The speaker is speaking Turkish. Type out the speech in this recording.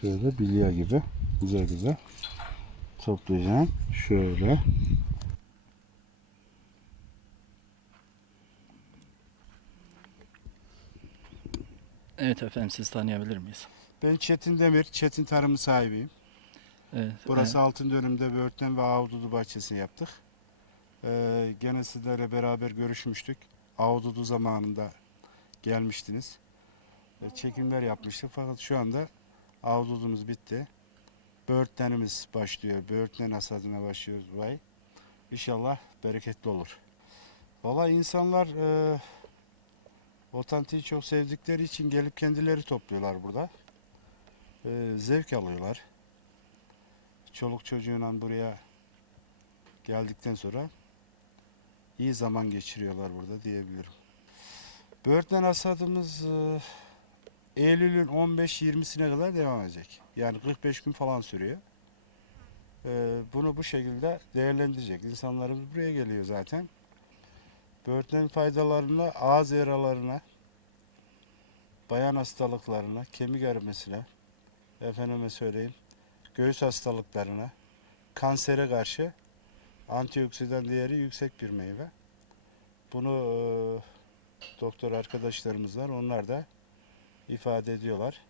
Şöyle bilya gibi. Güzel güzel. Toplayacağım. Şöyle. Evet efendim siz tanıyabilir miyiz? Ben Çetin Demir, Çetin Tarımı sahibiyim. Evet. Burası altın dönümde böğürtlen ve ahududu bahçesi yaptık. Ee, gene sizlerle beraber görüşmüştük. Ahududu zamanında gelmiştiniz. Ee, çekimler yapmıştık fakat şu anda ahududumuz bitti. Böğürtlenimiz başlıyor. Böğürtlen hasadına başlıyoruz bu ay. İnşallah bereketli olur. Valla insanlar e, otantiği çok sevdikleri için gelip kendileri topluyorlar burada. E, zevk alıyorlar çoluk çocuğuyla buraya geldikten sonra iyi zaman geçiriyorlar burada diyebilirim. Böğürtlen hasadımız e, Eylül'ün 15-20'sine kadar devam edecek. Yani 45 gün falan sürüyor. E, Bunu bu şekilde değerlendirecek. İnsanlarımız buraya geliyor zaten. Böğürtlen faydalarına, ağız yaralarına, bayan hastalıklarına, kemik erimesine, efendime söyleyeyim, göğüs hastalıklarına, kansere karşı antioksidan değeri yüksek bir meyve. Bunu e, doktor arkadaşlarımız var. Onlar da ifade ediyorlar.